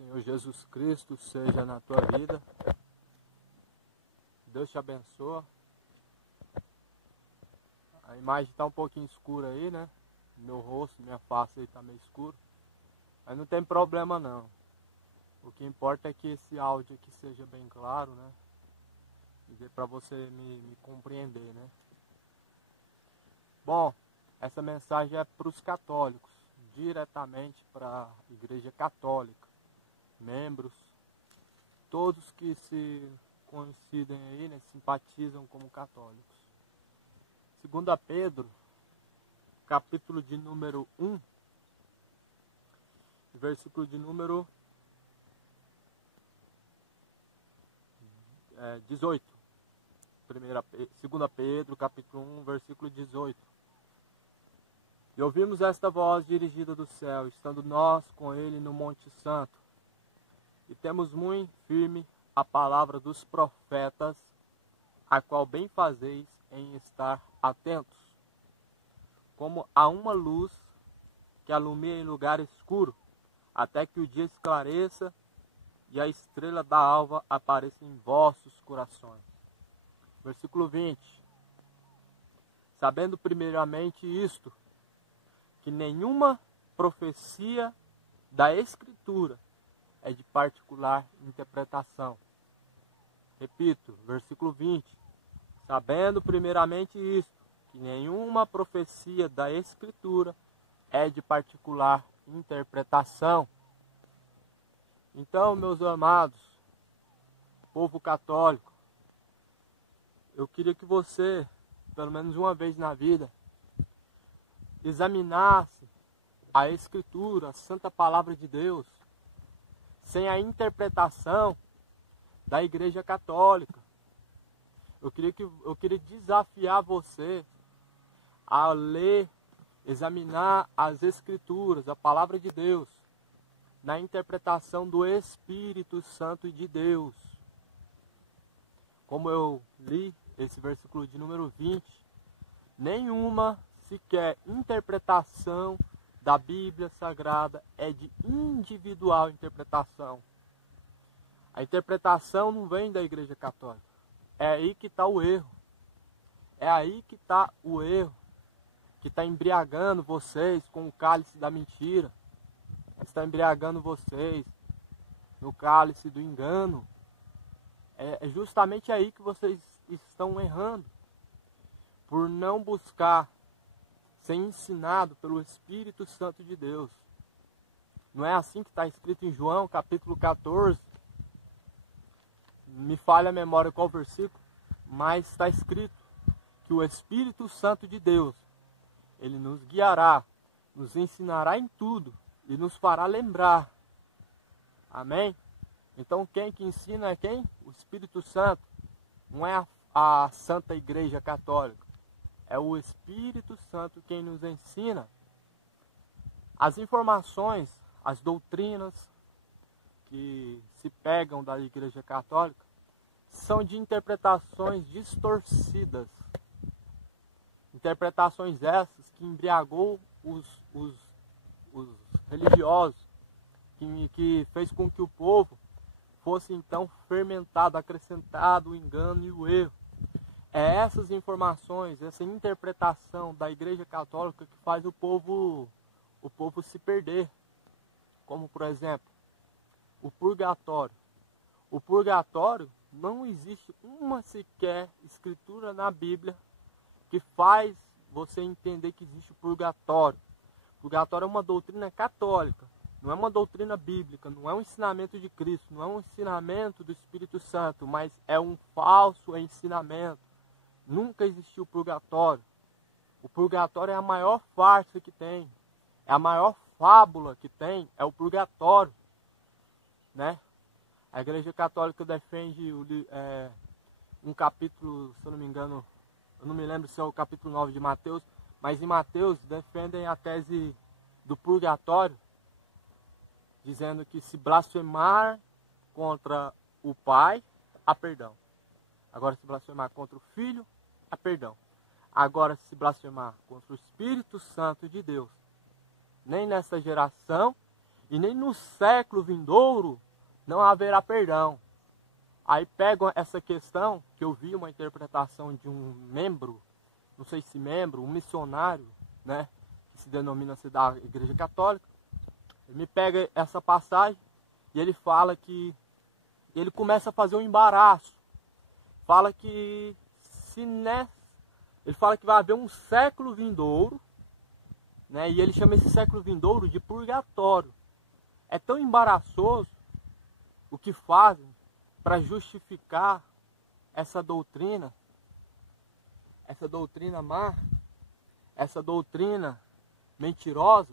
Senhor Jesus Cristo seja na tua vida. Deus te abençoe. A imagem está um pouquinho escura aí, né? Meu rosto, minha face aí está meio escuro. Mas não tem problema não. O que importa é que esse áudio aqui seja bem claro, né? E para você me compreender, né? Bom, essa mensagem é para os católicos, diretamente para a Igreja Católica, membros, todos que se coincidem aí, né, simpatizam como católicos. 2 Pedro, capítulo de número 1, versículo de número 18. 2 Pedro, capítulo 1, versículo 18. E ouvimos esta voz dirigida do céu, estando nós com ele no Monte Santo. E temos muito firme a palavra dos profetas, a qual bem fazeis em estar atentos, como a uma luz que alumia em lugar escuro, até que o dia esclareça e a estrela da alva apareça em vossos corações. Versículo 20. Sabendo primeiramente isto, que nenhuma profecia da Escritura é de particular interpretação. Repito, versículo 20. Sabendo primeiramente isto, que nenhuma profecia da Escritura é de particular interpretação. Então, meus amados, povo católico, eu queria que você, pelo menos uma vez na vida, examinasse a Escritura, a Santa Palavra de Deus, sem a interpretação da Igreja Católica. Eu queria desafiar você a ler, examinar as Escrituras, a Palavra de Deus, na interpretação do Espírito Santo de Deus. Como eu li esse versículo de número 20, nenhuma sequer interpretação da Bíblia Sagrada é de individual interpretação. A interpretação não vem da Igreja Católica. É aí que está o erro. É aí que está o erro, que está embriagando vocês com o cálice da mentira. Está embriagando vocês no cálice do engano. É justamente aí que vocês estão errando, por não buscar ser ensinado pelo Espírito Santo de Deus. Não é assim que está escrito em João, capítulo 14. Me falha a memória qual versículo, mas está escrito que o Espírito Santo de Deus, ele nos guiará, nos ensinará em tudo e nos fará lembrar. Amém? Então quem que ensina é quem? O Espírito Santo. Não é a Santa Igreja Católica. É o Espírito Santo quem nos ensina. As informações, as doutrinas que se pegam da Igreja Católica são de interpretações distorcidas. Interpretações essas que embriagou os religiosos, que fez com que o povo fosse então fermentado, acrescentado o engano e o erro. É essas informações, essa interpretação da Igreja Católica que faz o povo se perder. Como, por exemplo, o purgatório. O purgatório, não existe uma sequer escritura na Bíblia que faz você entender que existe o purgatório. O purgatório é uma doutrina católica, não é uma doutrina bíblica, não é um ensinamento de Cristo, não é um ensinamento do Espírito Santo, mas é um falso ensinamento. Nunca existiu purgatório. O purgatório é a maior farsa que tem. É a maior fábula que tem, é o purgatório. Né? A Igreja Católica defende um capítulo, se eu não me engano, eu não me lembro se é o capítulo 9 de Mateus, mas em Mateus defendem a tese do purgatório, dizendo que se blasfemar contra o Pai, há perdão. Agora, se blasfemar contra o Filho, há perdão. Agora, se blasfemar contra o Espírito Santo de Deus, nem nessa geração e nem no século vindouro não haverá perdão. Aí pegam essa questão, que eu vi uma interpretação de um membro, não sei se membro, um missionário, né, que se denomina ser da Igreja Católica. Ele me pega essa passagem e ele fala que ele começa a fazer um embaraço. Fala que ele fala que vai haver um século vindouro, né, e ele chama esse século vindouro de purgatório. É tão embaraçoso o que fazem para justificar essa doutrina má, essa doutrina mentirosa.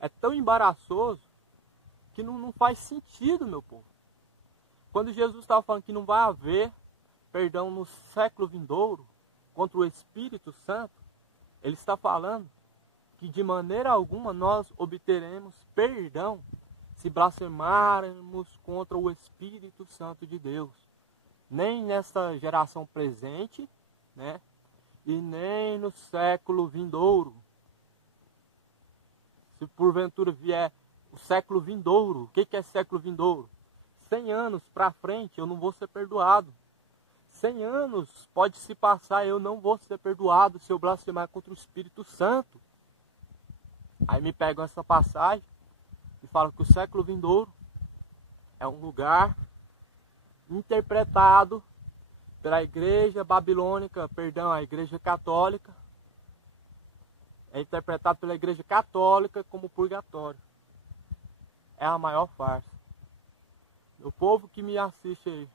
É tão embaraçoso que não faz sentido, meu povo. Quando Jesus estava falando que não vai haver perdão no século vindouro contra o Espírito Santo, ele está falando que de maneira alguma nós obteremos perdão se blasfemarmos contra o Espírito Santo de Deus. Nem nessa geração presente, né? E nem no século vindouro. Se porventura vier o século vindouro, o que é século vindouro? 100 anos para frente eu não vou ser perdoado. 100 anos pode se passar, eu não vou ser perdoado se eu blasfemar contra o Espírito Santo. Aí me pegam essa passagem e falam que o século vindouro é um lugar interpretado pela igreja babilônica, a igreja católica, é interpretado pela igreja católica como purgatório. É a maior farsa. O povo que me assiste aí,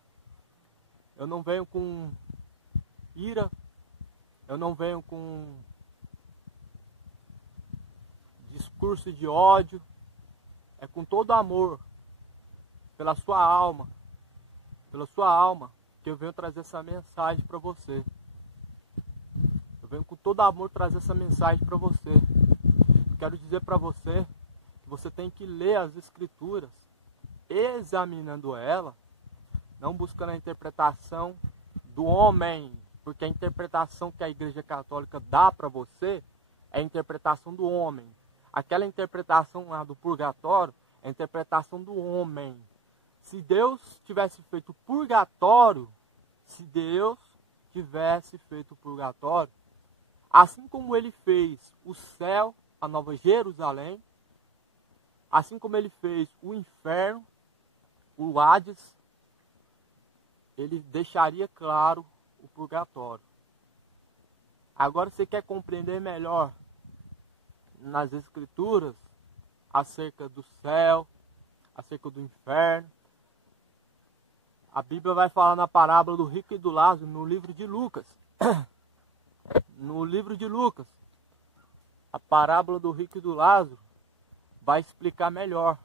eu não venho com ira, eu não venho com discurso de ódio, é com todo amor, pela sua alma, que eu venho trazer essa mensagem para você. Eu venho com todo amor trazer essa mensagem para você. Quero dizer para você que você tem que ler as Escrituras, examinando ela, não buscando a interpretação do homem, porque a interpretação que a Igreja Católica dá para você é a interpretação do homem. Aquela interpretação lá do purgatório é a interpretação do homem. Se Deus tivesse feito purgatório, assim como ele fez o céu, a Nova Jerusalém, assim como ele fez o inferno, o Hades, ele deixaria claro o purgatório. Agora você quer compreender melhor nas Escrituras acerca do céu, acerca do inferno. A Bíblia vai falar na parábola do rico e do Lázaro no livro de Lucas. No livro de Lucas, a parábola do rico e do Lázaro vai explicar melhor.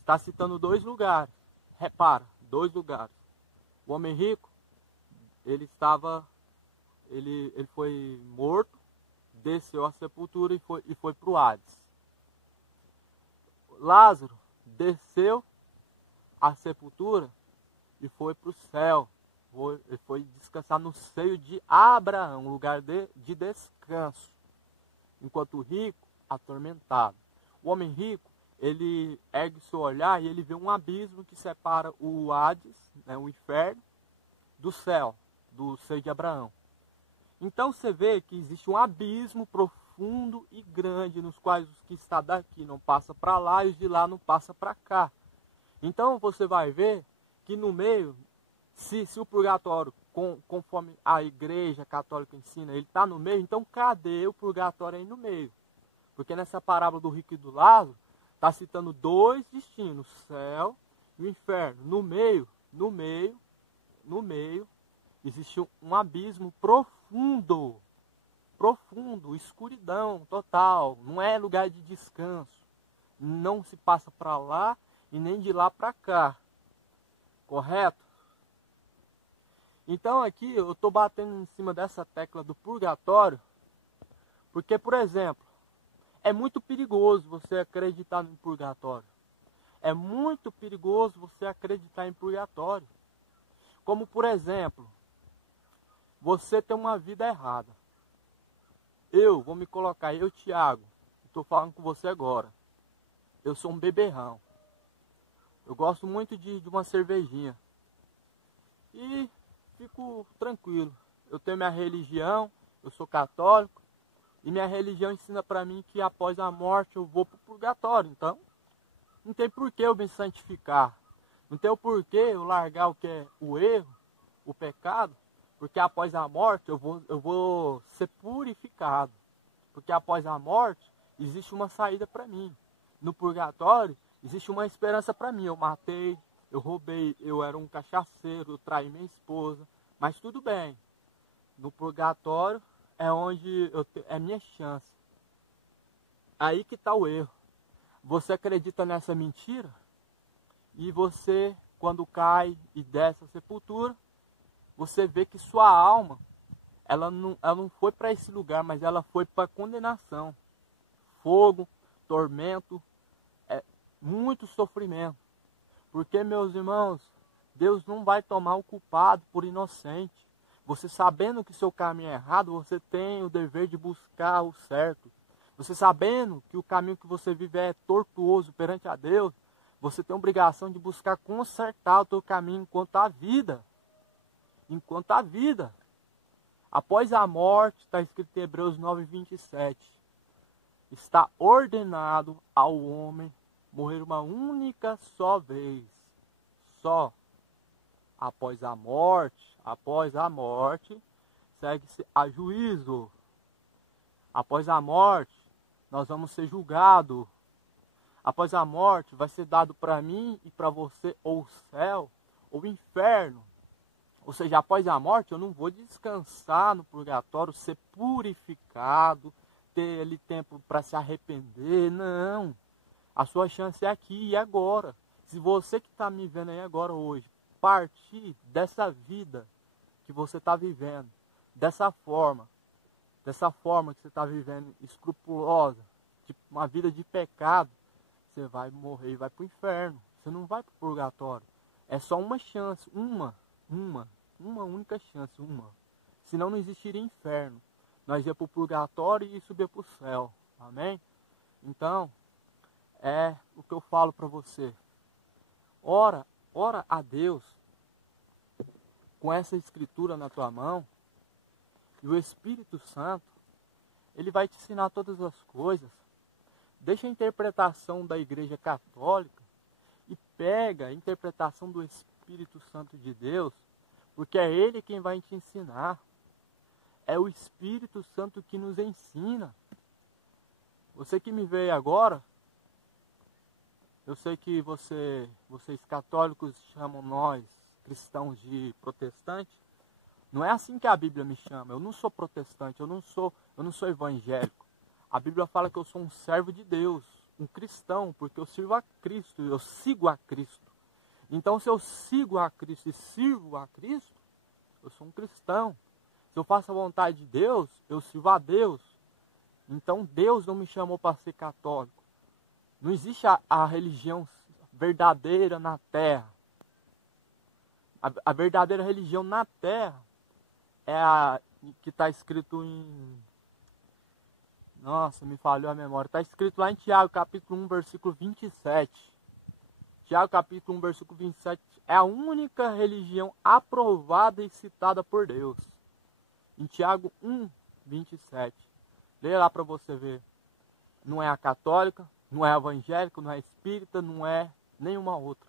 Está citando 2 lugares. Repara, 2 lugares. O homem rico, ele foi morto, desceu à sepultura e foi para o Hades. Lázaro desceu à sepultura e foi para o céu. Ele foi descansar no seio de Abraão, um lugar de descanso. Enquanto o rico, atormentado. O homem rico, ele ergue seu olhar e ele vê um abismo que separa o Hades, né, o inferno, do céu, do seio de Abraão. Então você vê que existe um abismo profundo e grande, nos quais os que estão daqui não passam para lá e os de lá não passam para cá. Então você vai ver que no meio, se o purgatório, conforme a Igreja Católica ensina, ele está no meio, então cadê o purgatório aí no meio? Porque nessa parábola do rico e do Lázaro, está citando 2 destinos, o céu e o inferno. No meio, existe um abismo profundo, escuridão total, não é lugar de descanso. Não se passa para lá e nem de lá para cá. Correto? Então aqui eu estou batendo em cima dessa tecla do purgatório, porque, por exemplo, é muito perigoso você acreditar no purgatório. É muito perigoso você acreditar em purgatório. Como, por exemplo, você tem uma vida errada. Vou me colocar, Tiago, estou falando com você agora. eu sou um beberrão. Eu gosto muito de uma cervejinha. E fico tranquilo. Eu tenho minha religião, eu sou católico. E minha religião ensina para mim que após a morte eu vou para o purgatório. Então, não tem por que eu me santificar. Não tem o porquê eu largar o que é o erro, o pecado. Porque após a morte eu vou ser purificado. Porque após a morte existe uma saída para mim. No purgatório existe uma esperança para mim. Eu matei, eu roubei, eu era um cachaceiro, eu traí minha esposa. Mas tudo bem. No purgatório é onde é minha chance. Aí que está o erro. Você acredita nessa mentira e você, quando cai e desce a sepultura, você vê que sua alma, ela não foi para esse lugar, mas ela foi para condenação. Fogo, tormento, muito sofrimento. Porque, meus irmãos, Deus não vai tomar o culpado por inocente. Você sabendo que seu caminho é errado, você tem o dever de buscar o certo. Você sabendo que o caminho que você vive é tortuoso perante a Deus, você tem a obrigação de buscar consertar o seu caminho enquanto há vida. Enquanto há vida. Após a morte, está escrito em Hebreus 9:27, está ordenado ao homem morrer uma única só vez. Só. Após a morte, segue-se a juízo. Após a morte, nós vamos ser julgados. Após a morte, vai ser dado para mim e para você ou o céu ou o inferno. Ou seja, após a morte, eu não vou descansar no purgatório, ser purificado, ter ali tempo para se arrepender. Não. A sua chance é aqui e agora. Se você que está me vendo aí agora hoje, partir dessa vida que você está vivendo, dessa forma que você está vivendo, escrupulosa, tipo uma vida de pecado, você vai morrer e vai para o inferno. Você não vai para o purgatório. É só uma chance, uma única chance, uma. Senão não existiria inferno. Nós ia para o purgatório e subia para o céu. Amém? Então, é o que eu falo para você. Ora a Deus com essa escritura na tua mão, e o Espírito Santo, ele vai te ensinar todas as coisas. Deixa a interpretação da Igreja Católica e pega a interpretação do Espírito Santo de Deus, porque é Ele quem vai te ensinar. É o Espírito Santo que nos ensina. Você que me vê agora, eu sei que vocês católicos chamam nós, cristãos, de protestante. Não é assim que a Bíblia me chama. Eu não sou protestante, eu não sou evangélico. A Bíblia fala que eu sou um servo de Deus, um cristão, porque eu sirvo a Cristo, eu sigo a Cristo. Então, se eu sigo a Cristo e sirvo a Cristo, eu sou um cristão. Se eu faço a vontade de Deus, eu sirvo a Deus. Então, Deus não me chamou para ser católico. Não existe a religião verdadeira na terra. A verdadeira religião na terra é a que está escrito em... Nossa, me falhou a memória. Está escrito lá em Tiago, capítulo 1, versículo 27. Tiago, capítulo 1, versículo 27. É a única religião aprovada e citada por Deus. Em Tiago 1, 27. Leia lá para você ver. Não é a católica, não é a evangélica, não é a espírita, não é nenhuma outra.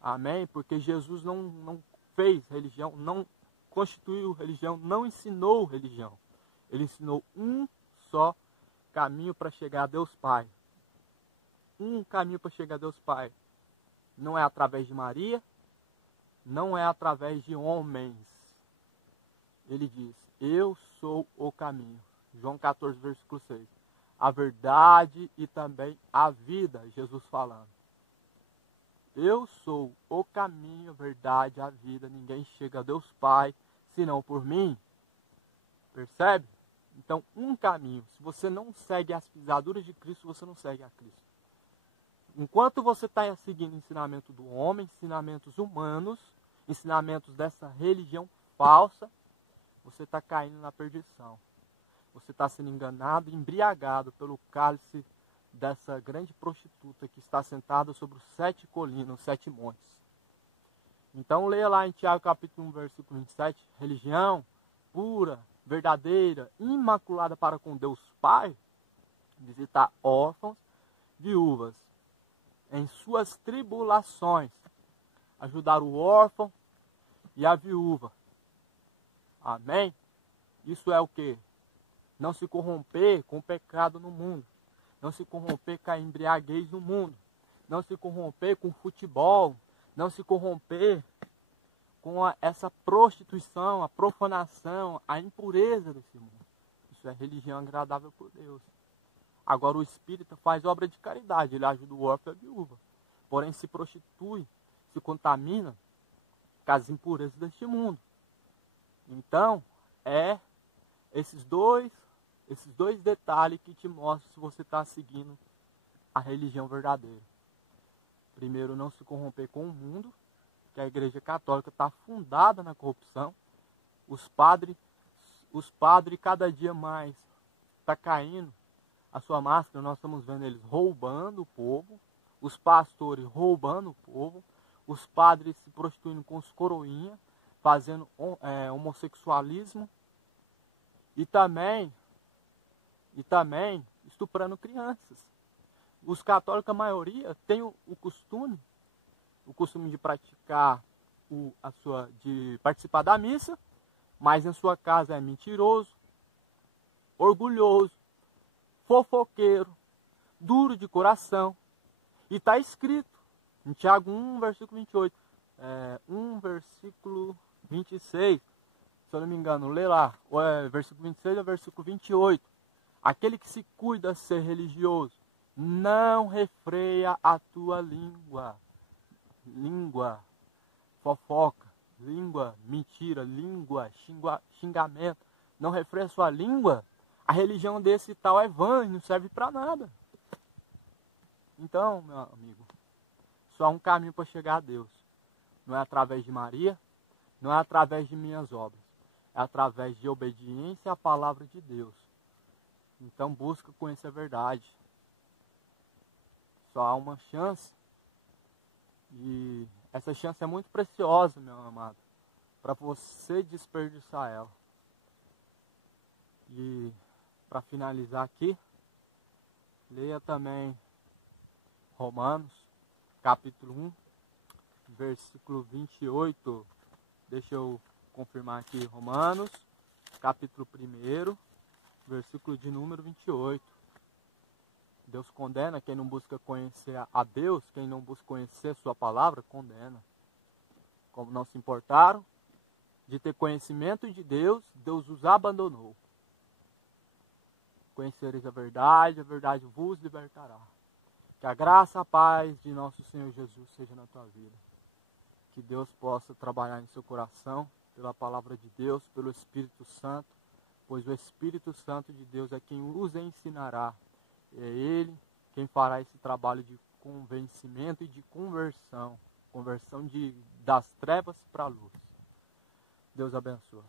Amém? Porque Jesus não fez religião, não constituiu religião, não ensinou religião. Ele ensinou um só caminho para chegar a Deus Pai. Um caminho para chegar a Deus Pai. Não é através de Maria, não é através de homens. Ele diz, eu sou o caminho. João 14, versículo 6. A verdade e também a vida, Jesus falando. Eu sou o caminho, a verdade, a vida. Ninguém chega a Deus Pai, senão por mim. Percebe? Então, um caminho. Se você não segue as pisaduras de Cristo, você não segue a Cristo. Enquanto você está seguindo ensinamento do homem, ensinamentos humanos, ensinamentos dessa religião falsa, você está caindo na perdição. Você está sendo enganado, embriagado pelo cálice dessa grande prostituta que está sentada sobre os 7 colinas, os 7 montes. Então leia lá em Tiago capítulo 1, versículo 27, religião pura, verdadeira, imaculada para com Deus Pai, visitar órfãos, viúvas, em suas tribulações, ajudar o órfão e a viúva. Amém? Isso é o que? Não se corromper com o pecado no mundo. Não se corromper com a embriaguez no mundo. Não se corromper com o futebol. Não se corromper com essa prostituição, a profanação, a impureza desse mundo. Isso é religião agradável por Deus. Agora o espírita faz obra de caridade, ele ajuda o órfão e a viúva. Porém se prostitui, se contamina com as impurezas deste mundo. Então, esses dois detalhes que te mostram se você está seguindo a religião verdadeira. Primeiro, não se corromper com o mundo, que a Igreja Católica está fundada na corrupção. Os padres cada dia mais está caindo a sua máscara, nós estamos vendo eles roubando o povo, os pastores roubando o povo, os padres se prostituindo com os coroinhas, fazendo homossexualismo e também estuprando crianças. Os católicos, a maioria, tem o costume de praticar de participar da missa, mas em sua casa é mentiroso, orgulhoso, fofoqueiro, duro de coração. E está escrito em Tiago 1, versículo 28, 1, versículo 26, se eu não me engano, lê lá, versículo 26 ao versículo 28. Aquele que se cuida ser religioso, não refreia a tua língua fofoca, língua mentira, língua xingamento, não refreia a sua língua, a religião desse tal é vã e não serve para nada. Então, meu amigo, só há um caminho para chegar a Deus. Não é através de Maria, não é através de minhas obras, é através de obediência à palavra de Deus. Então busca conhecer a verdade. Só há uma chance. E essa chance é muito preciosa, meu amado, para você desperdiçar ela. E para finalizar aqui, leia também Romanos, capítulo 1, versículo 28. Deixa eu confirmar aqui. Romanos, capítulo 1, versículo de número 28. Deus condena quem não busca conhecer a Deus, quem não busca conhecer sua palavra, condena. Como não se importaram de ter conhecimento de Deus, Deus os abandonou. Conhecereis a verdade vos libertará. Que a graça, a paz de nosso Senhor Jesus seja na tua vida. Que Deus possa trabalhar em seu coração, pela palavra de Deus, pelo Espírito Santo, pois o Espírito Santo de Deus é quem os ensinará. É Ele quem fará esse trabalho de convencimento e de conversão das trevas para a luz. Deus abençoe.